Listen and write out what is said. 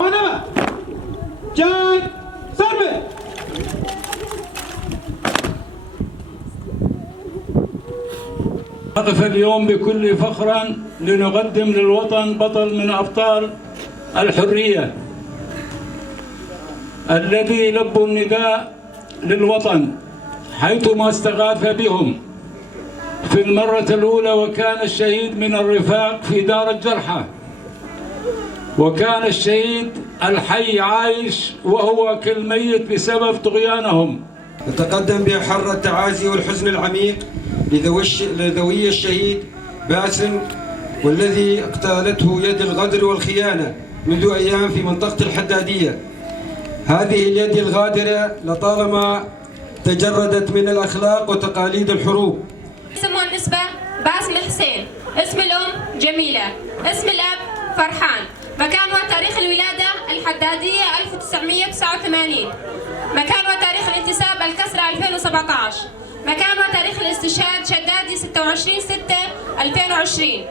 أنا جاي سلمي. نقف اليوم بكل فخر لنقدم للوطن بطل من أبطال الحرية الذي لبوا النداء للوطن حيثما استغاث بهم في المرة الأولى، وكان الشهيد من الرفاق في دار الجرحى، وكان الشهيد الحي عايش وهو كالميت بسبب طغيانهم. نتقدم بأحر التعازي والحزن العميق لذوي الشهيد باسم، والذي اقتالته يد الغدر والخيانة منذ أيام في منطقة الحدادية. هذه اليد الغادرة لطالما تجردت من الأخلاق وتقاليد الحروب. اسمه النسبة باسم حسين، اسم الأم جميلة، اسم الأب فرحان. مكان وتاريخ الولادة الحدادية 1989. مكان وتاريخ الانتساب الكسرة 2017. مكان وتاريخ الاستشهاد شدادي 26/6/2020.